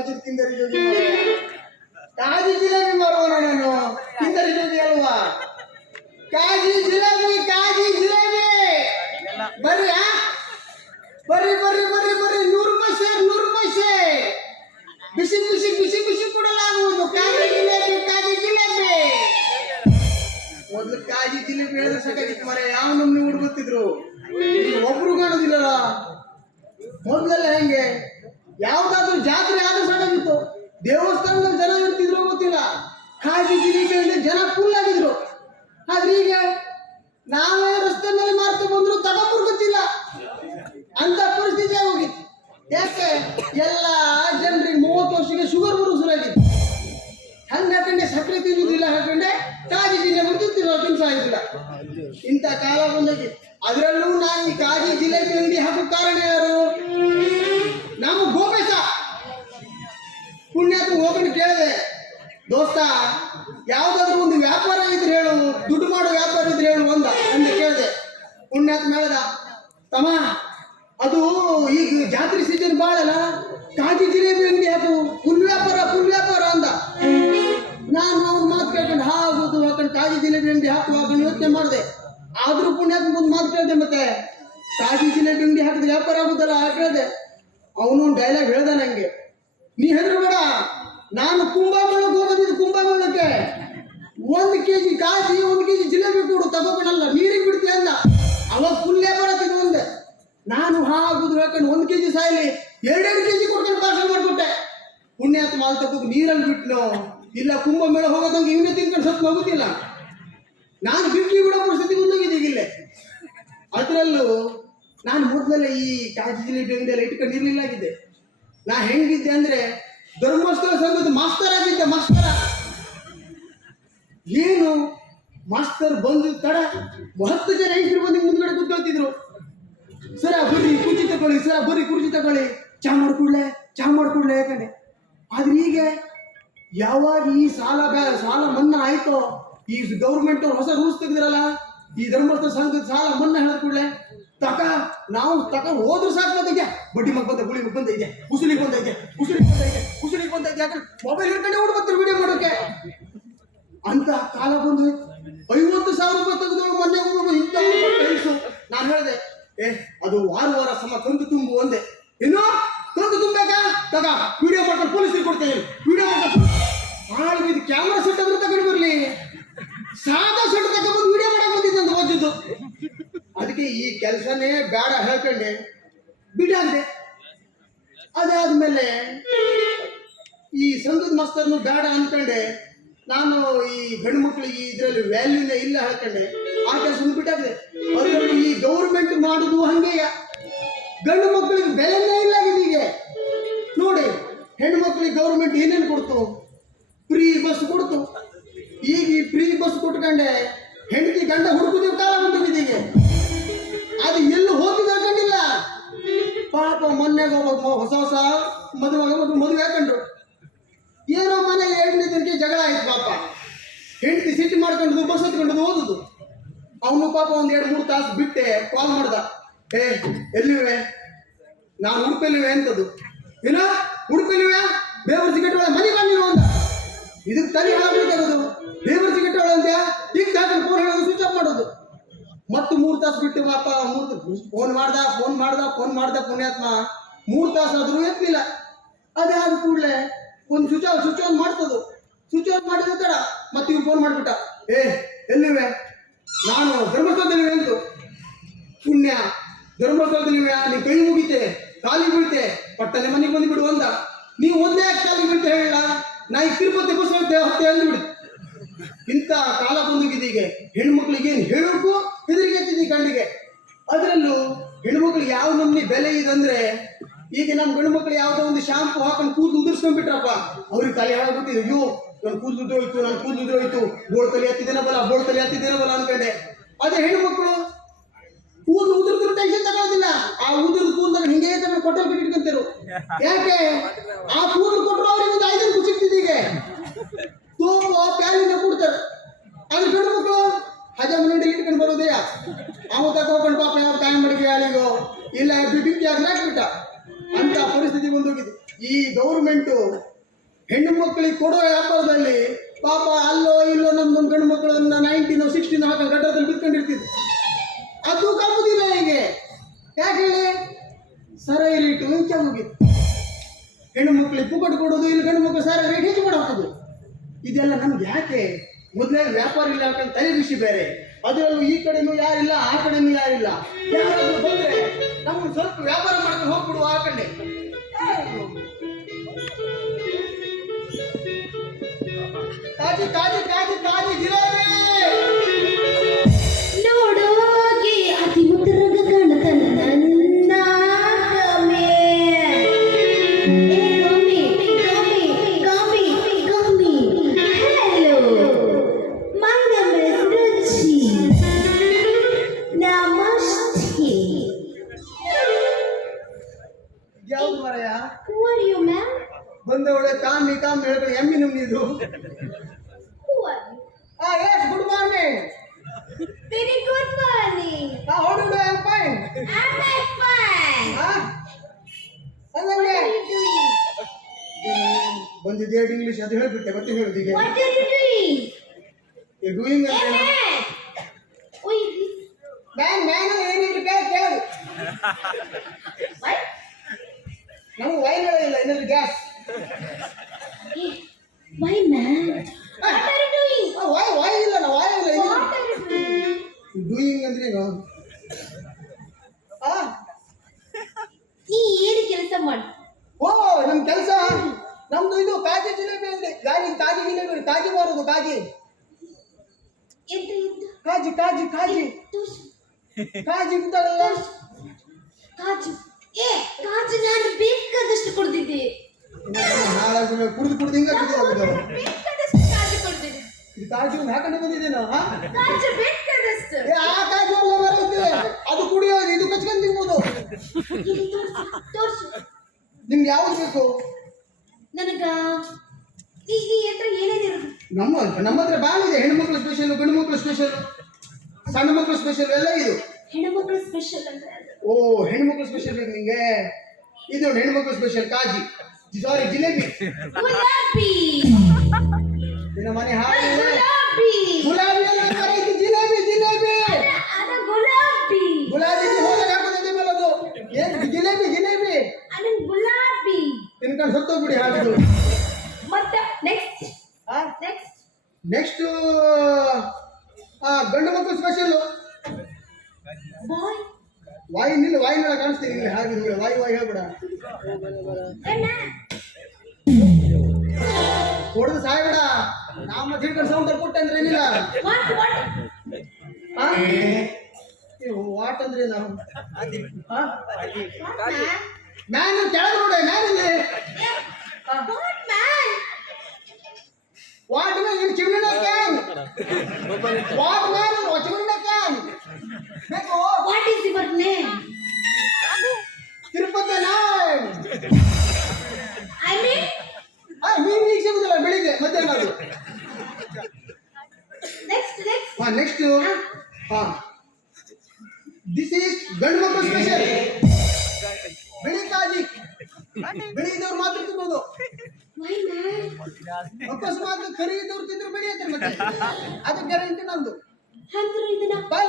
ಮಜ್ಜಿದ್ ಕಿಂದರಿ ಜೋಗಿ ಕಾಜಿ ಜಿಲೇಬಿ ಮಾಡುವನ ನಾನು ಕಿಂದರಿ ಜೋಗಿ ಅಲ್ವಾ ಕಾಜಿ ಜಿಲೇಬಿ ಬರ್ರಿ ಬರ್ರಿ ಬರ್ರಿ ಬರ್ರಿ ಬರ್ರಿ 100 ರೂಪಾಯಿ ಸೇರ್ 100 ರೂಪಾಯಿ ಸೇರ್ ಬಿಸಿ ಕೊಡಲಾಗುವುದು ಕಾಜಿ ಜಿಲೇಬಿ ಮೊದಲು ಕಾಜಿ ಜಿಲೇಬಿ ಹೇಳಿದ್ರೆ ಸಾಕಾಗಿತ್ತು ಮರೆ ಯಾವ ನಮ್ನಿ ಹುಡುಗುತ್ತಿದ್ರು ಒಬ್ರು ಕಾಣೋದಿಲ್ಲಲ್ಲ ಮೊದಲೆಲ್ಲ ಹೆಂಗೆ ಯಾವ್ದಾದ್ರು ಜಾತ್ರೆ ಆದ್ರೂ ಸಾಕಾಗಿತ್ತು ದೇವಸ್ಥಾನದಲ್ಲಿ ಜನ ಇರ್ತಿದ್ರು ಗೊತ್ತಿಲ್ಲ ಕಾಜಿ ಜಿಲೇಬಿ ಅಂದ್ರೆ ಜನ ಫುಲ್ ಆಗಿದ್ರು ಆದ್ರೆ ಈಗ ನಾವೇ ರಸ್ತೆ ಮೇಲೆ ಮಾರ್ತಾ ಬಂದ್ರು ತಗೊಂಡ್ರು ಗೊತ್ತಿಲ್ಲ ಅಂತ ಪರಿಸ್ಥಿತಿ ಆಗೋಗಿತ್ತು ಯಾಕೆ ಎಲ್ಲ ಜನರಿಗೆ 30 ವರ್ಷಕ್ಕೆ ಶುಗರ್ ಬರೋ ಶುರುವಾಗಿತ್ತು ಹಂಗೆ ಹಾಕೊಂಡೆ ಸಕ್ಕರೆ ತಿನ್ನುವುದಿಲ್ಲ ಹಾಕೊಂಡೆ ಕಾಜಿ ಜಿಲೇಬಿ ತಿನ್ಸಾಗಿಲ್ಲ ಇಂಥ ಕಾಲ ಬಂದಾಗಿ ಅದರಲ್ಲೂ ನಾನು ಈ ಕಾಜಿ ಜಿಲೇಬಿ ಅಂಗಡಿ ಹಾಕೋ ಕಾರಣ ಯಾರು ನಮ್ಮ ಗೋಪೇಶ ಪುಣ್ಯಾತ್ಮ ಹೋಗ್ಕೊಂಡು ಕೇಳಿದೆ ದೋಸ್ತ ಯಾವ್ದಾದ್ರು ಒಂದು ವ್ಯಾಪಾರ ಇದ್ರೆ ಹೇಳು ದುಡ್ಡು ಮಾಡೋ ವ್ಯಾಪಾರ ಇದ್ರೆ ಹೇಳು ಅಂದೆ ಕೇಳಿದೆ ಪುಣ್ಯಾತ್ಮ ಹೇಳ್ದ ತಮ್ಮ ಅದು ಈಗ ಜಾತ್ರೆ ಸೀಸನ್ ಬಾಳಲ್ಲ ಕಾಜಿ ಜಿಲೇಬಿ ಅಂಗಡಿ ಹಾಕು ಫುಲ್ ವ್ಯಾಪಾರ ಅಂದ ನಾನು ಅವ್ನ ಮಾತು ಕೇಳ್ಕೊಂಡು ಹಾಕೋದು ಹಾಕೊಂಡು ಕಾಜಿ ಜಿಲೇಬಿ ಅಂಗಡಿ ಹಾಕುವಾಗ ಯೋಚನೆ ಮಾಡಿದೆ ಆದ್ರೂ ಪುಣ್ಯಾತ್ಮ ಒಂದು ಮಾತು ಕೇಳಿದೆ ಮತ್ತೆ ಕಾಜಿ ಜಿಲೇಬಿ ಅಂಗಡಿ ಹಾಕಿದ್ರೆ ವ್ಯಾಪಾರ ಆಗುದಲ್ಲ ಕೇಳಿದೆ ಅವನು ಡೈಲಾಗ್ ಹೇಳ್ದ ನಂಗೆ ನೀ ಹೆದರಬೇಡ ನಾನು ಕುಂಭಮೇಳಕ್ಕೆ ಹೋಗೋದಿದ್ದು ಕುಂಭಮೇಳಕ್ಕೆ 1 kg ಕಾಜಿ 1 kg ಜಿಲೇಬಿ ಕೊಡು ತಗೋಬೇಡಲ್ಲ ನೀರಿಗೆ ಬಿಡ್ತೀಯ ಅಂದ ಅವಾಗ ಫುಲ್ ವ್ಯಾಪಾರ ಒಂದೆ ನಾನು ಹಾಗುದು ಹಾಕೊಂಡು 1 kg ಸಾಯಿಲಿ 2 kg ಕೊಡ್ಕೊಂಡು ಪಾರ್ಸಲ್ ಮಾಡಿಕೊಟ್ಟೆ ಪುಣ್ಯಾತ್ಮ ಅಲ್ಲಿ ತಗೋದು ನೀರಲ್ಲಿ ಬಿಟ್ನೋ ಇಲ್ಲ ಕುಂಭಮೇಳ ಹೋಗೋದಂಗೆ ಇವನೇ ತಿನ್ಕೊಂಡು ಸತ್ತು ಹೋಗುತ್ತಿಲ್ಲ ನಾನು ಬಿಟ್ಲಿ ಬಿಡೋ ಪರಿಸ್ಥಿತಿ ಮುಂದೋಗಿದೆ ಈಗಿಲ್ಲೇ ಅದರಲ್ಲೂ ನಾನು ಮೊದಲೆಲ್ಲ ಈ ಕಾಜಿ ಜಿಲೇಬಿ ಅಂಗಡಿಯೆಲ್ಲ ಇಟ್ಕೊಂಡಿರ್ಲಿಲ್ಲ ಆಗಿದ್ದೆ ನಾ ಹೆಂಗಿದ್ದೆ ಅಂದ್ರೆ ಧರ್ಮಸ್ಥಳ ಸಂಘದ ಮಾಸ್ತರ್ ಆಗಿದ್ದೆ ಏನು ಮಾಸ್ತರ್ ಬಂದ ತಡ 10 ಜನ ಹೆಂಗರು ಬಂದು ಮುಂದ್ಗಡೆ ಕೂತ್ಕೊಳ್ತಿದ್ರು ಸರ ಬರ್ರಿ ಕುರ್ಚಿ ತಗೊಳ್ಳಿ ಚಾ ಮಾಡ್ಕೊಡ್ಲೆ ಯಾಕಂಡೆ ಆದ್ರೆ ಈಗ ಯಾವಾಗ ಈ ಸಾಲ ಮನ್ನಾ ಆಯ್ತೋ ಈ ಗೌರ್ಮೆಂಟ್ ಅವ್ರು ಹೊಸ ರೂಲ್ಸ್ ತೆಗೆದಿರಲ್ಲ ಈ ಧರ್ಮಸ್ಥಳ ಸಂಘದ ಸಾಲ ಮನ್ನಾ ಹೇಳಿದ ಕೂಡಲೇ ನಾವು ಹೋದ್ರು ಸಾಕು ಬಡ್ಡಿ ಮಗ ಬಂದ ಗುಳಿ ಮಗ ಬಂದೈತೆ ಉಸುಲಿಗೆ ಬಂದೈತೆ ಯಾಕಂದ್ರೆ ಮೊಬೈಲ್ ಹಿಡ್ಕೊಂಡೆ ಹುಡುಗರು ವಿಡಿಯೋ ಮಾಡೋಕೆ ಅಂತ ಕಾಲ ಬಂದು 50,000 ರೂಪಾಯಿ ತೆಗೆದವಳು ಮೊನ್ನೆ ಇಂಥ ನಾನು ಹೇಳಿದೆ ಅದು ವಾರ ಸಮ ಕಂತು ತುಂಬು ಅಂದೆ ಇನ್ನು ಕಂತು ತುಂಬಬೇಕಾ ವಿಡಿಯೋ ಮಾಡ್ಕೊಂಡು ಪೊಲೀಸರಿಗೆ ಕೊಡ್ತೇನೆ ವಿಡಿಯೋ ಮಾಡ್ಕೊಂಡು ಇದು ಕ್ಯಾಮ್ರಾ ಸೆಟ್ ಆದ್ರೂ ತಗೊಂಡು ಬರ್ಲಿ ಸಾದಾ ಸೆಟ್ ತಗೊಂಡು ವಿಡಿಯೋ ಮಾಡಕ್ ಬಂದಿದ್ದೆ ಅಂತ ಓದಿದ್ದು ಅದಕ್ಕೆ ಈ ಕೆಲಸನೇ ಬೇಡ ಹೇಳ್ಕೊಂಡೆ ಬಿಡಾಗಿದೆ ಅದಾದ್ಮೇಲೆ ಈ ಸಂಘದ ಮಾಸ್ತರ್ನು ಬೇಡ ಅನ್ಕೊಂಡೆ ನಾನು ಈ ಗಂಡು ಮಕ್ಕಳಿಗೆ ಇದರಲ್ಲಿ ವ್ಯಾಲ್ಯೂನೇ ಇಲ್ಲ ಹೇಳ್ಕೊಂಡೆ ಆ ಕೆಲಸವನ್ನು ಬಿಟ್ಟಾಗಿದೆ ಅದರಲ್ಲಿ ಈ ಗೌರ್ಮೆಂಟ್ ಮಾಡುದು ಹಂಗೆಯ ಗಂಡು ಮಕ್ಕಳಿಗೆ ಬೆಲೆನೇ ಇಲ್ಲ ಈಗ ನೋಡಿ ಹೆಣ್ಣು ಮಕ್ಕಳಿಗೆ ಗೌರ್ಮೆಂಟ್ ಏನೇನು ಕೊಡ್ತು ಫ್ರೀ ಬಸ್ ಕೊಡ್ತು ಈಗ ಈ ಫ್ರೀ ಬಸ್ ಕೊಟ್ಕೊಂಡೆ ಹೆಂಡತಿ ಗಂಡ ಹುಡುಕುದೇ ಕಾಲ ಬಂದಿದೆ ಈಗ ಅದು ಎಲ್ಲೂ ಹೋಗಿದ್ದು ಹಾಕೊಂಡಿಲ್ಲ ಪಾಪ ಮೊನ್ನೆಗೆ ಹೊಸ ಮದುವೆ ಹಾಕೊಂಡ್ರು ಏನೋ ಮನೆಗೆ 2ನೇ ದಿನಕ್ಕೆ ಜಗಳ ಆಯ್ತು ಪಾಪ ಹೆಂಡತಿ ಸಿಟಿ ಮಾಡ್ಕೊಂಡು ಬಸ್ ಹತ್ಕೊಂಡು ಓದುದು ಅವನು ಪಾಪ 1-2-3 ತಾಸು ಬಿಟ್ಟೆ ಕಾಲ್ ಮಾಡ್ದ ಎಲ್ಲಿವೆ ನಾನು ಉಡುಪಲ್ಲಿವೆ ಅಂತದ್ದು ಏನೋ ಉಡುಪಲ್ಲಿವೆ ಬೇವರ್ ಸಿಗಟ್ಟೊಳ ಮನೆ ಬಂದಿರೋ ಅಂತ ಇದಕ್ಕೆ ತಲೆ ಹಾಳಾಗ್ಬೇಕಾಗೋದು ಬೇವರ್ ಸಿಗಟ್ಟೊಳ ಅಂತ ಈಗ ಹಾಕೊಂಡು ಫೋನ್ ಹೇಳೋದು ಸ್ವಿಚ್ ಆಫ್ ಮಾಡೋದು ಮತ್ತು 3 ತಾಸು ಬಿಟ್ಟು ಪಾಪ ಫೋನ್ ಮಾಡ್ದ ಪುಣ್ಯಾತ್ಮ 3 ತಾಸು ಆದ್ರೂ ಎತ್ತಲಿಲ್ಲ ಅದೇ ಆದ ಕೂಡಲೇ ಒಂದು ಸ್ವಿಚ್ ಆನ್ ಮಾಡ್ತದು ಸ್ವಿಚ್ ಆನ್ ಮಾಡಿದ ತಡ ಮತ್ತೆ ಇವ್ರು ಫೋನ್ ಮಾಡಿಬಿಟ್ಟ ಎಲ್ಲಿವೆ ನಾನು ಧರ್ಮಸ್ಥಳದಲ್ಲಿವೆ ಅಂತು ಪುಣ್ಯ ಧರ್ಮಸ್ಥಳದಲ್ಲಿವೆ ನೀನು ಕೈ ಮುಗಿತೆ ಕಾಲಿ ಬೀಳ್ತೆ ಪಟ್ಟನೆ ಮನೆಗೆ ಬಂದುಬಿಡು ಅಂದ ನೀವು ಒಂದೇ ಕಾಲಿಗೆ ಬೀಳ್ತೆ ಹೇಳ ನಾ ಈ ತಿರುಪತಿ ಬಸ್ ಹೊತ್ತೆ ಅಂದ್ಬಿಡು ಇಂಥ ಕಾಲ ಬಂದೋಗಿದೆ ಈಗ ಹೆಣ್ಮಕ್ಳಿಗೆ ಏನು ಹೇಳೋಕ್ಕೂ ಹೆದರಿಕೆ ಗಂಡಿಗೆ ಅದರಲ್ಲೂ ಹೆಣ್ಮಕ್ಳಿಗೆ ಯಾವ ನಮ್ನಿ ಬೆಲೆ ಇದಂದ್ರೆ ಈಗ ನಮ್ಮ ಗಂಡು ಮಕ್ಕಳು ಯಾವುದೋ ಒಂದು ಶಾಂಪು ಹಾಕೊಂಡು ಕೂದಲು ಉದುರಿಸ್ಕೊಂಡ್ಬಿಟ್ರಪ್ಪ ಅವ್ರಿಗೆ ತಲೆ ಹಾಳಾಗ್ಬಿಟ್ಟಿದೆ ಅಯ್ಯೋ ನನ್ನ ಕೂದಲು ಉದ್ರೋಯ್ತು ಬೋಳ್ ತಲೆ ಹತ್ತಿದ್ದೇನೆ ಬಲ ಅನ್ಕೊಂಡೆ ಅದೇ ಹೆಣ್ಣು ಮಕ್ಕಳು ಕೂದಲು ಉದುರಿದ್ರು ಟೆನ್ಷನ್ ತಗೊಳ್ಳೋದಿಲ್ಲ ಆ ಉದುರಿದ ಕೂದಲು ಹಿಂಗೆ ಕೊಟ್ಟಲ್ ಬಿಟ್ಟಿಟ್ಕೊಂತರು ಯಾಕೆ ಆ ಕೂದಲು ಕೊಟ್ಟರು ಅವ್ರಿಗೆ ಒಂದು 5 ದಿನ ಸಿಗ್ತಿದ್ದೀಗ ತೋಪು ಪ್ಯಾಲಿನ ಕೊಡ್ತಾರೆ ಅದ್ರ ಗಂಡು ಮಕ್ಕಳು ಹಜಮನೆ ಇಟ್ಕೊಂಡು ಬರೋದೇ ಅವ ತಗೋಕೊಂಡು ಪಾಪ ಯಾವ ಕಾಯಿ ಮಡಿಗೆ ಯಾರಿಗೋ ಇಲ್ಲ ಬಿಟ್ಟು ಹಾಕ್ಬಿಟ್ಟ ಅಂತ ಪರಿಸ್ಥಿತಿ ಬಂದೋಗಿದೆ ಈ ಗೌರ್ಮೆಂಟು ಹೆಣ್ಣು ಮಕ್ಕಳಿಗೆ ಕೊಡೋ ವ್ಯಾಪಾರದಲ್ಲಿ ಪಾಪ ಅಲ್ಲೋ ಇಲ್ಲೋ ನಮ್ದೊಂದು ಗಂಡು ಮಕ್ಕಳನ್ನ 1916 ಹಾಕೊಂಡು ಗಡ್ಡದಲ್ಲಿ ಬಿತ್ಕೊಂಡಿರ್ತಿದ್ರು. ಅದು ಕಪ್ಪುದಿಲ್ಲ ಹೀಗೆ. ಯಾಕೆ ಹೇಳಿ? ಸರ ರೇಟು ಮುಂಚೆ ಮುಗಿತು. ಹೆಣ್ಣು ಮಕ್ಕಳಿಗೆ ಪುಕಟ್ ಕೊಡೋದು, ಇಲ್ಲಿ ಗಂಡು ಮಕ್ಕಳು ಸರ ರೇಟ್ ಹೆಚ್ಚು ಮಾಡಿ ಹಾಕೋದು. ಇದೆಲ್ಲ ನಮ್ಗೆ ಯಾಕೆ? ಮೊದಲೇ ವ್ಯಾಪಾರ ಇಲ್ಲ ಹಾಕೊಂಡು ತಲೆ ಬಿಸಿ ಬೇರೆ, ಅದರಲ್ಲೂ ಈ ಕಡೆನೂ ಯಾರಿಲ್ಲ ಆ ಕಡೆನೂ ಯಾರಿಲ್ಲ. ಯಾರಾದ್ರೂ ಬಂದ್ರೆ ನಮ್ಗೆ ಸ್ವಲ್ಪ ವ್ಯಾಪಾರ ಮಾಡ್ಕೊಂಡು ಹೋಗ್ಬಿಡುವ ಆ ಕಡೆ. ಕಾಜಿ ಕಾಜಿ ಕಾಜಿ ಕಾಜಿ ಜಿಲೇಬಿ ನೋಡೋಗೆ ಅತಿ ಮುತ್ತರಗ ಕಾಣತನ ನನ್ನ ಗಮೆ. ಏ ಗಮೆ ಗಮೆ ಗಮೆ ಗಮೆ. Hello, my name is Ruchi. ನಮಸ್ತೆ. ಯಾವ್ದು ಮರಯ? Who are you, ma'am? ಬಂದವಳೆ ಕಾಮಿ ಕಾಮಿ ಹೇಳ್ಕೊಂಡು ಎಮ್ಮಿ ನಮ್ನಿದು. Who are you? Yes, good morning. Very good morning. How do you do? I'm fine. I'm fine. What ಹಂಗಂಗೆ are you doing? ಬಂದಿದ್ದೆ ಇಂಗ್ಲಿಷ್ ಅದು ಹೇಳ್ಬಿಟ್ಟೆ, ಮತ್ತೆ ಹೇಳುದೀಗೆ What are you doing? Doing Hey, ಅಂತ. man. Who is this? Man ಏನಿಲ್ಲ ಕೇಳು. What? ನಮ್ಗೆ wine ಇಲ್ಲ, ಇನ್ನೊಂದು gas. Hey, why, man? What are you doing? Y ಇಲ್ಲ ನಾ ವಾಯ್ ಇಲ್ಲ. What are you doing? Doing ಅಂದ್ರೆ ಏನು? ನೀ ಏನು ಕೆಲಸ ಮಾಡು? ಓ ನಮ್ ಕೆಲಸ ನಮ್ದು ಇದು ಕಾಜಿ ಜಿಲೇಬಿ ಅಂದ್ರೆ ಕಾಜಿ ಜಿಲೇಬಿ, ಕಾಜಿ ಮಾರೋದು ಕಾಜಿ ಎಂತ ಎಂತ? ಕಾಜಿ ಕಾಜಿ ಕಾಜಿ ತೋರ್ಸು. ಕಾಜಿ ಇದ್ದಾರಲ್ಲ. ಕಾಜು. ಏ, ಕಾಜು ನಾನು ಬೇಕಾದಷ್ಟು ಕೊಡ್ತಿದ್ದೆ. ನಾಳೆ ಕುಡ್ದು ಹಿಂಗ ಬೇಕಾದಷ್ಟು ಕಾಜು ಕೊಡ್ತಿದ್ದೆ. ಇದು ಕಾಜಿ ಒಂದು ಹಾಕೊಂಡು ಬಂದಿದ್ದೇನೋ. ಕಾಜು ಬೇಕಾದಷ್ಟು. ಆ ಕಾಜು ಎಲ್ಲ ಬರುತ್ತೆ, ಅದು ಕುಡಿಯೋದು, ಇದು ಕಚ್ಕೊಂಡು ತಿನ್ಬೋದು. ಇಲ್ಲಿ ತೋರ್ಸು, ತೋರ್ಸು. ನಿಮ್ಗೆ ಯಾವ್ದು ಬೇಕು? ನನಗ ಈ ಹತ್ರ ಏನೇನಿರೋದು? ನಮ್ಮ ಹತ್ರ ಬಾಲ್ ಇದೆ. ಹೆಣ್ಮಕ್ಳು ಸ್ಪೆಷಲ್, ಗಂಡು ಮಕ್ಕಳು ಸ್ಪೆಷಲ್, ಸಣ್ಣ ಮಕ್ಕಳು ಸ್ಪೆಷಲ್ ಎಲ್ಲ ಇದು. ಹೆಣ್ಮಕ್ಳು ಸ್ಪೆಷಲ್ ಅಂದ್ರೆ ಅದು. ಓ ಹೆಣ್ಮಕ್ಳು ಸ್ಪೆಷಲ್ ಬೇಕು ನಿಂಗೆ? ಇದು ಹೆಣ್ಮಕ್ಳು ಸ್ಪೆಷಲ್ ಕಾಜಿ, ಸಾರಿ ಜಿಲೇಬಿ. ಗುಲಾಬಿ. ನಿನ್ನ ಮನೆ ಹಾಗೆ ಗುಲಾಬಿ. ಗುಲಾಬಿ ಎಲ್ಲ ಮರ ಇದು ಜಿಲೇಬಿ ಜಿಲೇಬಿ. ಅದು ಗುಲಾಬಿ. ಗುಲಾಬಿ ಹೋದಾಗ ಹಾಕೋದೇ ಮೇಲೆ ಅದು ಏನು ಜಿಲೇಬಿ ಜಿಲೇಬಿ ಅದು ಗುಲಾಬಿ. ತಿನ್ಕೊಂಡು ಸತ್ತೋಗ್ಬಿಡಿ ಹಾಗಿದ್ದು. ಮತ್ತೆ ನೆಕ್ಸ್ಟ್ ನೆಕ್ಸ್ಟ್ ಗಂಡು ಮಕ್ಕಳು ಸ್ಪೆಷಲ್ ಬಾಯ್. ವಾಯಿನೆಲ್ಲ ಕಾಣಿಸ್ತೀನಿ ಇಲ್ಲಿ ಹಾಗಿದ್ರೆ ವಾಯಿ ಹೇಳ್ಬೇಡ. ಹೊಡೆದು ಸಾಯ್ಬೇಡ. ನಮ್ಮ ತಿಳ್ಕೊಂಡು ಸೌಂಡ್ ಕೊಟ್ಟೆ ಅಂದ್ರೆ ಏನಿಲ್ಲ. ವಾಟ್ ಅಂದ್ರೆ ನಾವು ಮ್ಯಾನ್ ಕೆಳಗೆ ನೋಡ ಮ್ಯಾನ್ ಇಲ್ಲಿ. ವಾಟ್ ಮ್ಯಾನ್ ಇನ್ ಚಿಮ್ನಿನ ಕ್ಯಾನ್. ವಾಟ್ ಮ್ಯಾನ್ ಇನ್ ಚಿಮ್ನಿನ ಕ್ಯಾನ್ ಬೇಕು. What is your name? Tirupati name. I mean mean ಈಗ ಸಿಗುದಿಲ್ಲ ಬೆಳಿಗ್ಗೆ ಮಧ್ಯಾಹ್ನ ಅದು. ನೆಕ್ಸ್ಟ್ ನೆಕ್ಸ್ಟ್ ದಿಸ್ ಈಸ್ ಗಂಡು ಮಕ್ಕಳು ಸ್ಪೆಷಲ್ ಬಿಳಿ ಕಾಜಿ. ಬಿಳಿ ಇದ್ದವ್ರು ಮಾತ್ರ ತಿನ್ನೋದು. Why man? ಅಕಸ್ಮಾತ್ ಕರಿ ಇದ್ದವ್ರು ತಿಂದ್ರು ಬಿಳಿ ಅಂತಾರೆ ಮತ್ತೆ. ಅದು ಗ್ಯಾರಂಟಿ ನಂದು. ಅಂದ್ರೆ ಇದನ್ನ ಬಾಯ್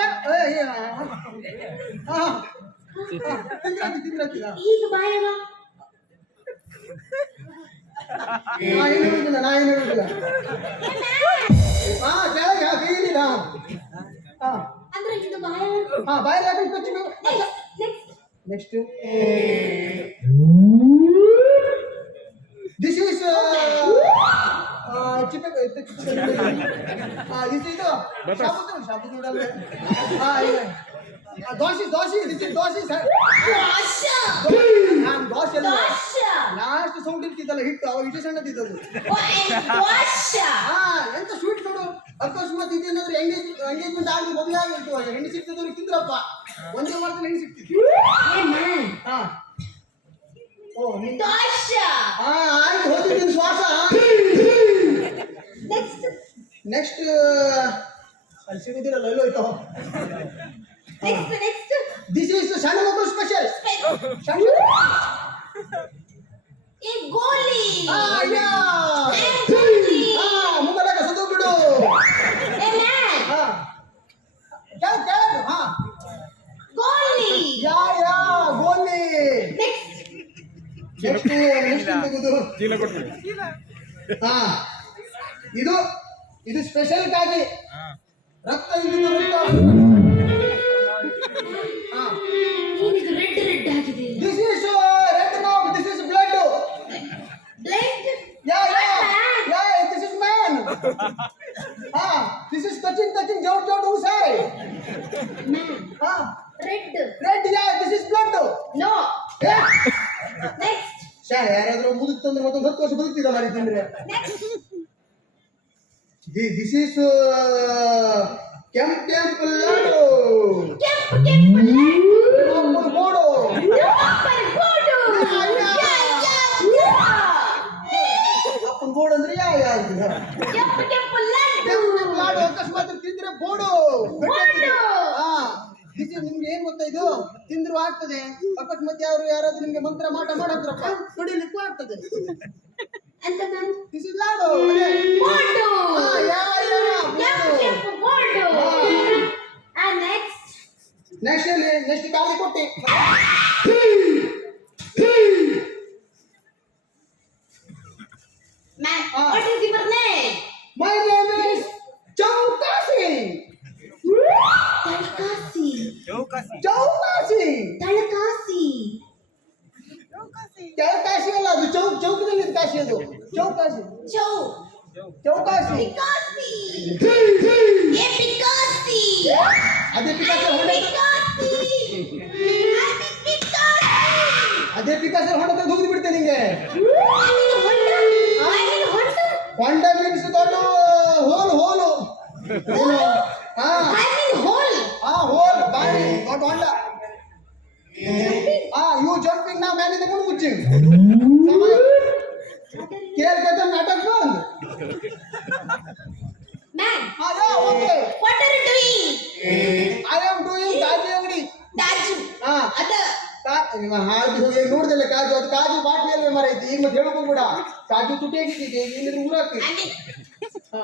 ತಿಂದ್ರಾಗ್ತಿಲ್ಲ. ಈಗ ಬಾಯವ ನಾ ಏನು ಹೇಳುದಿಲ್ಲ. ಕೆಳಗೆ ಕೈಯಿಲ್ಲ. ಅಂದ್ರೆ ಇದು ಬಾಯವ. ಬಾಯಲ್ಲಿ ಹಾಕೊಂಡು ಕೊಚ್ಚಬೇಕು. Next this is dosa this is dosa. ನಾನು ದೋಸೆ ಲಾಸ್ಟ್ ಸೌಂಡ್ ಇರ್ತಿದ್ದಲ್ಲ ಹಿಟ್ಟು, ಅವಾಗ ಇಟ್ಟು ಸಣ್ಣದಿದ್ದದು. ಎಂತ ಸ್ವೀಟ್ ನೋಡು. ಅಕಸ್ಮಾತ್ ಇದೇನಾದ್ರೂ ಎಂಗೇಜ್ಮೆಂಟ್ ಆಗಿ ಮದುವೆ ಆಗಿತ್ತು, ಹೆಣ್ಣು ಸಿಗ್ತದವ್ರಿಗೆ ತಿಂದ್ರಪ್ಪ. ಒಂದೇ ವಾರದಲ್ಲಿ ಹೆಣ್ಣು ಸಿಗ್ತಿತ್ತು. ಆಯ್ತು ಹೋಗ್ತಿದ್ದೀನಿ ಶ್ವಾಸ. ನೆಕ್ಸ್ಟ್ ಅಲ್ಲಿ ಸಿಗುದಿರಲ್ಲ, ಎಲ್ಲೋ ಹೋಯ್ತು. ದಿಸ್ ಈಸ್ ಸಣ್ಣ ಮಕ್ಕಳು ಸ್ಪೆಷಲ್. ಏ ಗೋಲಿ ಮುಂಗಡ ಸದು ಬಿಡು. ಏ ಮ್ಯಾನ್ ಹಾ ಕೆಳಗೆ ಹಾ ಗೋಲಿ ಯಾ ಗೋಲಿ. ನೆಕ್ಸ್ಟ್ ಎಷ್ಟು ತೆಗೆದು ಹಾ ಇದು ಸ್ಪೆಷಲ್ ಕಾಗಿ ರಕ್ತ ಇಲ್ಲಿಂದ ರಕ್ತ. ಹಾ ಏನಿದು ರೆಡ್ ರೆಡ್ ಆಗಿದೆ this is red no this is blood. Blood yeah this is man. ಹಾ ದಿಸ್ ಇಸ್ touching ಜೋಡ್ ಉಸಾಯ್. ಮ್ಯಾನ್ ಹಾ red yeah this is blood. No next ಯಾರಾದ್ರೂ ಮುದುಕ್ತಂದ್ರೆ ಮತ್ತೊಂದು 10 ವರ್ಷ ಬದುಕ್ತಿದ್ದ ಮಾರಿ ತಿಂದ್ರೆ. ನೆಕ್ಸ್ಟ್ ದಿಸ್ ಇಸ್ ಕೆಂಪ್ ಲಾಡು. ಕೆಂಪು ಲ್ಯಾಂಡ್ ಬೋಡು. ಅಪ್ಪನ ಗೋಡು ಅಪ್ಪನ ಬೋರ್ಡ್ ಅಂದ್ರೆ ಕೆಂಪು ಲ್ಯಾಂಡ್ ಲಾಡು ಅಕಸ್ಮಾತ್ ತಿಂದ್ರೆ ಬೋಡು. ಹಾ ನಿಮ್ಗೆ ಏನ್ ಗೊತ್ತಾ ಇದು ತಿಂದ್ರು ಆಗ್ತದೆ. ಅಕಸ್ಮಾತ್ ಯಾರಾದ್ರೂ ನಿಮ್ಗೆ ಮಂತ್ರ ಮಾಟ ಮಾಡದ್ರಪ್ಪ ನುಡಿಲಿಕ್ಕೂ ಆಗ್ತದೆ. ಅಂತ ನಾನು ದಿಸ್ ಇಸ್ ಲಾಡು. ಗೋಡು ಬೋಡು. ಕೆಂಪು ಗೋಡು ನೆಕ್ಸ್ಟ್ ಕಾಲಿ ಕೊಟ್ಟಿ. Man what is your name my name is ಚೌಕಾಸಿ. ತಳಕಾಸಿ ಚೌಕಾಸಿ ಅಲ್ಲ ಅದು ಚೌಕದಲ್ಲಿ ಕಾಶಿ ಅದು ಚೌಕಾಸಿ. ಚೌಕಾಸಿ ಅದೇ ಪಿಕಾಸರ್ ಹೊಂಡ ಹೋಗಿ ಬಿಡ್ತೇನೆ ನಿಂಗೆ. ಹೊಂಡ ಮೀನ್ಸ್ ದೊಡ್ಡ ಹೋಲು. ಹಾ ಹೋಲ್ ಬಾರಿ ದೊಡ್ಡ ಹೊಂಡ. ಯು ಜಂಪಿಂಗ್ ನಾ ಮ್ಯಾಲಿಂದ ಮುಂದೆ ಮುಚ್ಚಿಂಗ್ ಕೇಳ್ಕತ್ತ ನಾಟಕ ಬಂದ್. Man okay what are you doing I am doing ಕಾಜು ಅಂಗಡಿ. ದಾಜು ಹಾ ಅದ ಹಾಗೆ ನೋಡ್ದಲ್ಲ ಕಾಜು ಅದು ಕಾಜು ಬಾಟ್ಲಿ ಅಲ್ವೇ ಮರೈತಿ. ಈಗ ಮತ್ತೆ ಹೇಳ್ಕೊ ಕೂಡ ಕಾಜು ತುಟಿ ಆಗಿಟ್ಟಿದೆ ಇಲ್ಲಿಂದ ಊರಾಕ್ತಿ. ಹಾ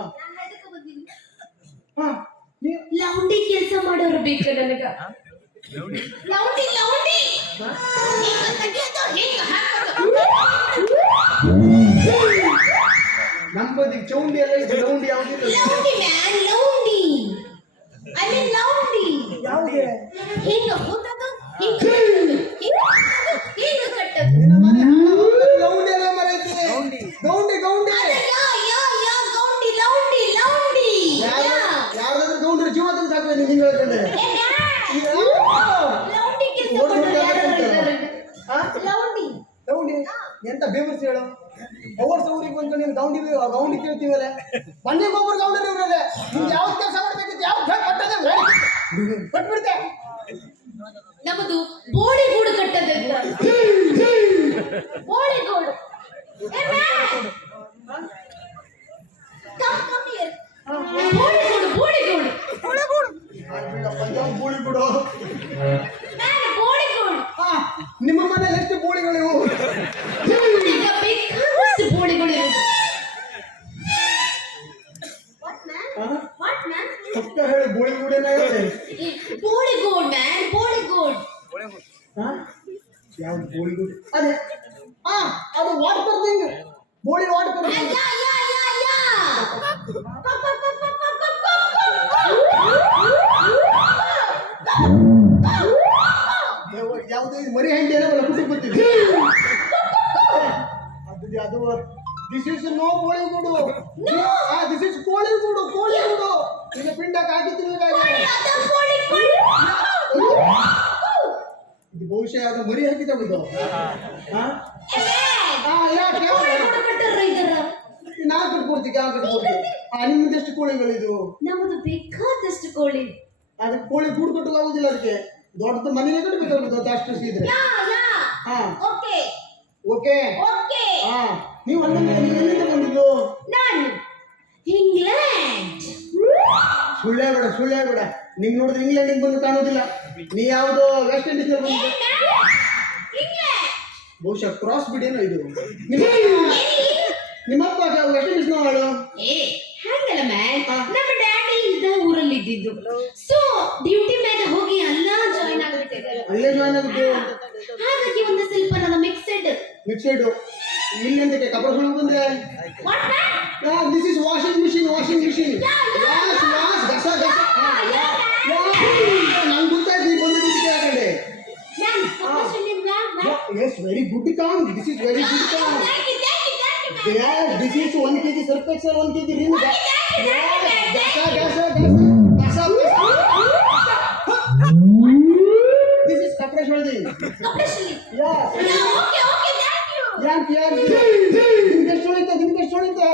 ಹಾ ಲೌಂಡಿ ಕೆಲಸ ಮಾಡೋರು ಬೇಕು ನನಗ. ಲೌಂಡಿ ಹಿಂಗ ತೆಗಿಯೋದು ಹಿಂಗ ಹಾಕೋದು. ನಮ್ಮದಿ ಚೌಂಡಿ ಎಲ್ಲ ಇದೆ. ಲೌಂಡಿ ಯಾವ್ದಿಲ್ಲ. ಲೌಂಡಿ ಮ್ಯಾನ್ ಲೌಂಡಿ ಐ ಮೀನ್ ಲೌಂಡಿ ಯಾವ್ದೇ ಹಿಂಗ ಕೂತದು ಹಿಂಗ ಕಟ್ಟದು. ನಿನ್ನ ಮನೆ ಲೌಂಡಿ ಎಲ್ಲ ಮರೈತಿ. ಗೌಂಡಿ ಗೌಂಡಿ ಯಾರ್ದಾದ್ರೂ ಗೌಂಡ್ರ ಜೀವ ತಂದು ಸಾಕ್ವೆ ನೀವು ಹಿಂಗೆ ಹೇಳ್ಕೊಂಡೆ. ಲೌಂಡಿ ಕೆಲಸ ಮಾಡೋರು ಯಾರು ಇದ್ದಾರೆ? ಗೌಂಡಿ ಎಂತ ಬೇವರ್ಸಿ ಹೇಳು. ಅವ್ರ ಊರಿಗೆ ಬಂದ್ಕೊಂಡು ನೀನು ಗೌಂಡಿ ಕೇಳ್ತೀವಲ್ಲ. ಮನೆಗೆ ಒಬ್ಬರು ಗೌಂಡರು ಇವ್ರಲ್ಲ. ನಿಮ್ಗೆ ಯಾವ್ದು ಕೆಲಸ ಮಾಡ್ಬೇಕಿತ್ತು ಯಾವ್ದು ಪಟ್ಟದೆ ಪಟ್ಬಿಡ್ತೆ. ನಮ್ಮದು ಬೋಳಿಗೂಡು ಕಟ್ಟಬೇಕು. ಬೋಳಿಗೂಡು ಬೋಳಿಗೂಡು ನಿಮ್ಮ ಮನೇಲಿ ಎಷ್ಟು ಬೋಳಿಗಳು ಇವು? ಬೋಳಿಗಳು ಪಕ್ಕ ಹೇಳಿ ಬೋಳಿಗೂಡೇನ ಹೇಳಿ. ಬೋಳಿಗೂಡ್ ಮ್ಯಾನ್ ಬೋಳಿಗೂಡ್ ಯಾವ್ದು ಬೋಳಿಗೂಡು? ಅದೇ ಅದು ವಾಟರ್ ಥಿಂಗ್ ಬೋಳಿ ವಾಟರ್. ಯಾವುದೋ ಇದು ಮರಿ ಹಂಡಿ ಏನೋ ಖುಷಿ ಬರ್ತಿದೆ ಅದು. ದಿಸ್ ಇಸ್ ನೋ ಬೋಳಿಗೂಡು. ದಿಸ್ ಇಸ್ ಕೋಳಿಗೂಡು. ಈಗ ಪಿಂಡಕ್ಕೆ ಹಾಕಿದ್ದೀನಿ. ಇದು ಬಹುಶಃ ಯಾವ್ದು ಮರಿ ಹಾಕಿದ್ದಾವೆ ಇದು. ನಾ ಕಟ್ಕೊಡ್ತೀವಿ ಯಾವ ಕಟ್ಕೊಡ್ತೀವಿ. ನಿಮ್ದೆಷ್ಟು ಕೋಳಿಗಳಿದು? ನಮ್ಮದು ಬೇಕಾದಷ್ಟು ಕೋಳಿ. ಅದಕ್ಕೆ ಕೋಳಿ ಗೂಡು ಕಟ್ಟೋದಾಗುದಿಲ್ಲ. ಅದಕ್ಕೆ ದೊಡ್ಡ ಮನೆಯೇ ಕಟ್ಟಬೇಕಾಗುತ್ತೆ ಅಷ್ಟು ಇದ್ರೆ. ಓಕೆ ನೀವು ಎಲ್ಲಿಂದ ಬಂದಿದ್ದು? ನಾನು ಇಂಗ್ಲೆಂಡ್. ಸುಳ್ಳೇ ಬೇಡ ನಿಂಗೆ ನೋಡಿದ್ರೆ ಇಂಗ್ಲೆಂಡಿಗೆ ಬಂದು ಕಾಣೋದಿಲ್ಲ. ನೀ ಯಾವ್ದೋ ವೆಸ್ಟ್ ಇಂಡೀಸ್ ಬಂದಿದ್ದು. ಬಹುಶಃ ಕ್ರಾಸ್ ಬಿಡೇನೋ ಇದು. ನಿಮ್ಮಪ್ಪ ಎಷ್ಟು ಬಿಸ್ನವಳು? ಏ ಹಂಗಲ್ಲ ಮ್ಯಾನ್, ನಮ್ಮ ಡ್ಯಾಡಿ ಇದ್ದ ಊರಲ್ಲಿ ಇದ್ದಿದ್ದು. ಸೊ ಡ್ಯೂಟಿ ಮೇಲೆ ಹೋಗಿ ಅಲ್ಲ ಜಾಯಿನ್ ಆಗ್ಬಿಟ್ಟಿದೆ. ಅಲ್ಲೇ ಜಾಯ್ನ್ ಆಗಿದ್ದು. ಹಾಗಾಗಿ ಒಂದು ಸ್ವಲ್ಪ ನನ್ನ ಮಿಕ್ಸೆಡ್ ಇಲ್ಲಿ ಅಂತಕ್ಕೆ ಕಪಡ ಸುಳ್ಳು ಬಂದೆ. This is washing machine. Wash ಗಸ ನಂಗೆ ಗೊತ್ತಾಯ್ತು ನೀ ಬಂದು ಬಿಟ್ಟಿದ್ದೆ ಆ ಕಡೆ. Yes very good calm. This is very good calm. This is 1 kg surf excel, 1 kg rim. Gasa. This is kapda shoulding. Yeah. Okay, thank you. Dinke solite.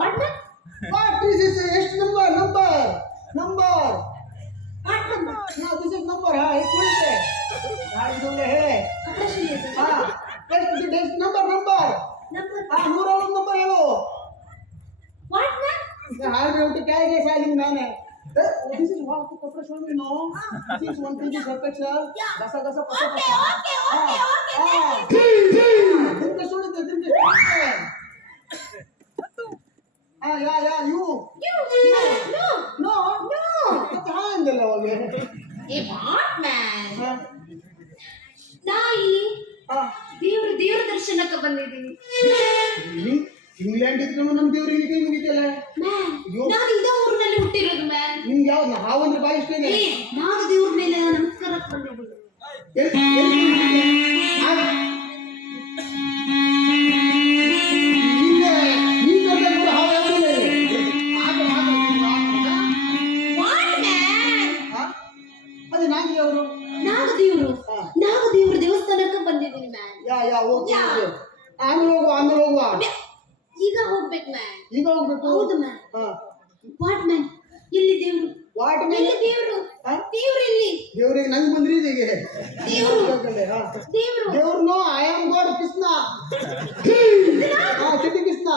What? This is number. No, this is number. It's solite. Idole hele. This number. Noor number hello. What man? हाल में उठ क्या है सालिंग मैंने. This is what to कपड़ा show me no. This is 1 kg surf excel. गसा पसा. Okay. dinke solite. Yeah, you. No. कहाँ अंदर लगे? Hey, what man? ದೇವ್ರ ದರ್ಶನಕ್ಕೆ ಬಂದಿದ್ದೀನಿ. ಇಂಗ್ಲೆಂಡ್ ಇದ್ಕೊಂಡು ನಮ್ಮ ದೇವ್ರಿಗೆ ಕೈ ಮುಗಿತಲ್ಲ. ನಾನು ಇದೇ ಊರಿನಲ್ಲಿ ಹುಟ್ಟಿರೋದು ಮ್ಯಾನ್. ನಿಮ್ಗೆ ಯಾವ ಹಾವಂದ್ರೆ ಬಾಯಿ ಇಷ್ಟೇನೆ. ನಾನು ದೇವ್ರ ಮೇಲೆ ನಮಸ್ಕಾರಕ್ಕೆ ಬಂದಿದ್ದೀನಿ. ಅದೇ ನಾನು ದೇವ್ರ ದೇವಸ್ಥಾನಕ್ಕೆ ಬಂದಿದ್ದೀನಿ ಮ್ಯಾನ್. ಓಕೆ. ಆಮೇಲೆ ಹೋಗುವ. ಈಗ ಹೋಗ್ಬೇಕು ಮ್ಯಾನ್. ಈಗ ಹೋಗ್ಬೇಕು. ಹೌದು ಮ್ಯಾನ್. What man? ಎಲ್ಲಿ ದೇವ್ರು? ಎಲ್ಲಿ ದೇವ್ರು? ದೇವ್ರು ಎಲ್ಲಿ? ದೇವ್ರಿಗೆ ನಂಗೆ ಬಂದ್ರಿ ಈಗ. ದೇವ್ರನು ಐ ಆಮ್ ಗಾಡ್ ಕೃಷ್ಣ. ಚಿಟ್ಟಿ ಕೃಷ್ಣ.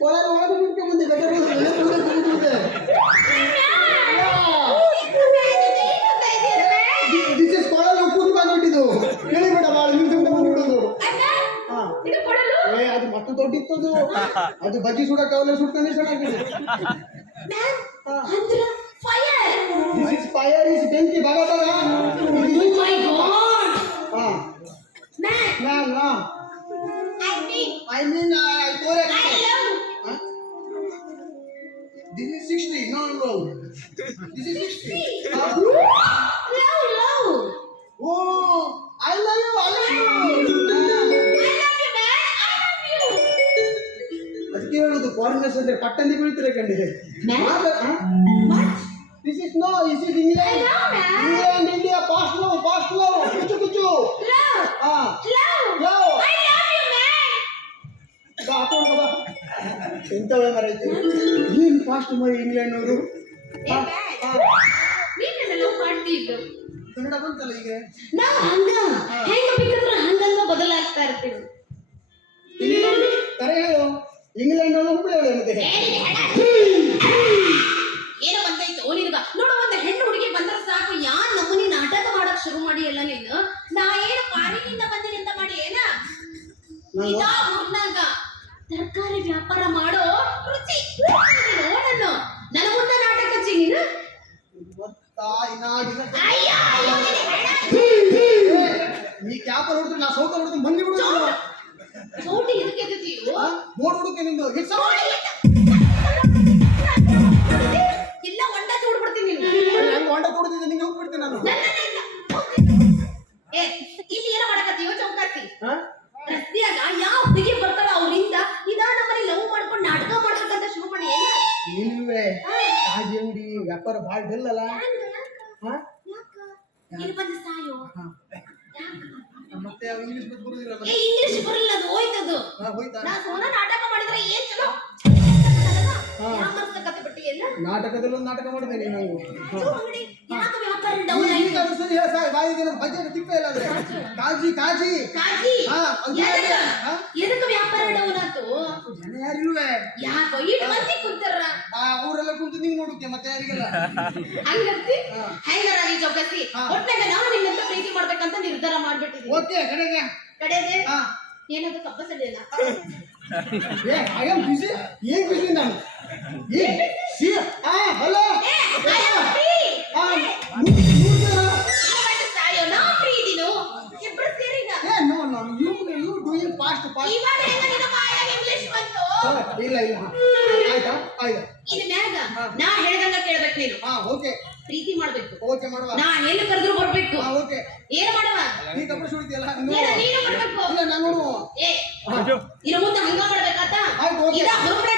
ಕೊಳಲು ಒಳಗೆ ಬಿಟ್ಕೊಂಡು ಬಂದೆ. ದಿಸ್ ಕೊಳಲು ಉಪ್ಪು ಬಂದ್ಬಿಟ್ಟಿದ್ದು. ಕೇಳಿಬೇಡ ಭಾಳ ನಿಮಿಷ ಬಂದ್ಬಿಡೋದು. ಅದು ಮತ್ತೆ ದೊಡ್ಡಿತ್ತದು. ಅದು ಬಜ್ಜಿ ಸುಡಕ್ಕಾಗಲ್ಲ, ಸುಟ್ಕೊಂಡೆ ಚೆನ್ನಾಗಿದೆ. This is fire is ಬೆಂಕಿ ಬಗ. I mean tore. This is 60. No. This is 60. Love. Oh, I love you. ಅದಕ್ಕೆ ಹೇಳೋದು ಫಾರಿನರ್ಸ್ ಅಂದ್ರೆ ಪಟ್ಟಂದಿ ಬೀಳ್ತಾರೆ ಕಂಡಿದೆ. This is England. India, fast love. Kuchu. Love. ಬಾ. ಎಂತವೇ ಮರೈತಿ. ಏನ್ ಫಾಸ್ಟ್ ಮರಿ ಇಂಗ್ಲೆಂಡ್ ಅವರು. ಕನ್ನಡ ಬಂತಲ್ಲ ಈಗ. ನಾವು ಹೆಂಗ ಬೇಕಂದ್ರೆ ಹಂಗಂಗ ಬದಲಾಗ್ತಾ ಇರ್ತೀವಿ. ಕರೆ ಹೇಳು. ಇಂಗ್ಲೆಂಡ್ ಅವರು ಹುಬ್ಳಿ ಹೇಳು ಮತ್ತೆ. ಏನೋ ಬಂದೈತು ನಿನ್ಗ. ನೋಡು, ಒಂದು ಹೆಣ್ಣು ಹುಡುಗಿ ಬಂದ್ರೆ ಸಾಕು, ಯಾರ್ ನಮ್ಮನಿ ನಾಟಕ ಮಾಡಕ್ ಶುರು ಮಾಡಿ ಎಲ್ಲ ನೀನು. ನಾ ಏನು ಪಾರಿನಿಂದ ಬಂದಿನಿ ಅಂತ ಮಾಡಿ ಏನ ಇದಾ ಊರ್ನಾಗ ತರಕಾರಿ ವ್ಯಾಪಾರ ಮಾಡೋ ರುಚಿ ನೋಡನ್ನು ನನ್ನ ಮುಂದೆ ನಾಟಕ ಹಚ್ಚಿ ನೀನು. ನೀ ಕ್ಯಾಪ ನೋಡಿದ್ರೆ ನಾ ಸೌತ ನೋಡಿದ್ರೆ ಬಂದಿ ಬಿಡು. ಚೌಟಿ ಇದಕ್ಕೆ ಎದ್ದಿದ್ದೀಯೋ? ಬೋರ್ಡ್ ಹುಡುಕೆ ನಿಂದು ಇಲ್ಲ ಹೊಂಡ ಚೂಡ್ಬಿಡ್ತೀನಿ ನೀನು. ಹೆಂಗ್ ಹೊಂಡ ಕೊಡ್ತಿದ್ದೆ ನಿಂಗೆ ಹೋಗ್ಬಿಡ್ತೀನಿ ನಾನು. ಇಲ್ಲಿ ಏನೋ ಮಾಡಕತ್ತೀಯೋ ಚೌಕಾತಿ? ರಸ್ತೆಯಾಗ ಯಾವ ಹುಡುಗಿ ಬರ್ತಾಳ ಅವರಿಂದ ಇದಾ ನಮ್ಮನೆ ಲವ್ ಮಾಡ್ಕೊಂಡು ನಾಟಕ ಮಾಡ್ಬೇಕಂತ ಶುರು ಮಾಡಿ ಏನ? ಇಲ್ವೇ ಕಾಜಿ ಅಂಗಡಿ ವ್ಯಾಪಾರ ಭಾಳ ಡಲ್ಲಲ್ಲ. ಇಲ್ಲಿ ಬಂದು ಸಾಯೋ. ಮತ್ತೆ ಇಂಗ್ಲಿಷ್ ಬರೋದಿಲ್ಲ. ಇಂಗ್ಲಿಷ್ ಬರಲ್ಲ, ಅದು ಹೋಯ್ತದು. ನಾ ಸೋನ ನಾಟಕ ಮಾಡಿದ್ರೆ ಏನ್ ಚಲೋ ಕತೆ ಬಿಟ್ಟಿ ಎಲ್ಲ. ನಾಟಕದಲ್ಲೂ ನಾಟಕ ಮಾಡಿದೆ ನೀನು. ಯಾಕೆ ವ್ಯಾಪಾರ ಡೌನ್ ಆಯ್ತು? ಸರಿ ಹೇಳ ಸಾಕು. ಬಾಯಿಗೆ ಬಜ್ಜೆ ತಿಪ್ಪ ಇಲ್ಲ ಅಂದ್ರೆ ಕಾಜಿ ಎದಕ್ಕೆ ವ್ಯಾಪಾರ ಡೌನ್ ಆಯ್ತು? ಜನ ಯಾರಿಲ್ವೇ? ಯಾಕೋ ಇಟ್ಟು ಮಂದಿ ಕುಂತಾರ. ಅವರೆಲ್ಲ ಕುಂತು ನೀವು ನೋಡುತ್ತೆ ಮತ್ತೆ ಯಾರಿಗೆಲ್ಲ ಹಂಗಂತಿ ಹೆಂಗರಾಗಿ ಚೌಕ ಬಳಸಿ ಹಾ. ಒಟ್ಟಾಗ ನಾನು ನಿನ್ನಂತ ಪ್ರೀತಿ ಮಾಡ್ಬೇಕಂತ ನಿರ್ಧಾರ ಮಾಡ್ಬಿಟ್ಟಿದ್ದೀನಿ. ಓಕೆ ಕಡೆಗೆ ಕಡೆಗೆ ಹಾ ಏನದು ಕಪ್ಪಸಲಿಲ್ಲ ಏ ಐ ಆಮ್ ಬಿಸಿ ಏನ್ ಬಿಸಿ ನಾನು ಏ ಸಿ ಹಲೋ ಸಾಯೋ ನಾ ಫ್ರೀ ಇದೀನು ಇಬ್ರು ಸೇರಿಗ ಏ no no you doing fast fast ಇವಾಗ ಹೆಂಗ ನಿನ್ನ ಬಾಯಾಗ ಇಂಗ್ಲಿಷ್ ಬಂತು ಇಲ್ಲ ಇಲ್ಲ ಆಯ್ತಾ ಆಯ್ತಾ ಇನ್ ಮ್ಯಾಗ ನಾ ಹೇಳ್ದಂಗ ಕೇಳ್ಬೇಕು ನೀನು ಓಕೆ ಪ್ರೀತಿ ಮಾಡ್ಬೇಕು ಓಕೆ ಮಾಡುವ ನಾ ಏನು ಕರೆದ್ರು ಬರ್ಬೇಕು ಓಕೆ ಏನ್ ಮಾಡವ ನೀ ಕಬ್ಬು ಸುಳಿತಿಯಲ್ಲ ನೀನು ಬರ್ಬೇಕು ಇಲ್ಲ ನಾನು ಏ ಇನ್ನು ಮುಂದೆ ಹಂಗ ಮಾಡ್ಬೇಕಾತ ಆಯ್ತು ಓಕೆ ಇದ ಹುರುಪ್ರೆ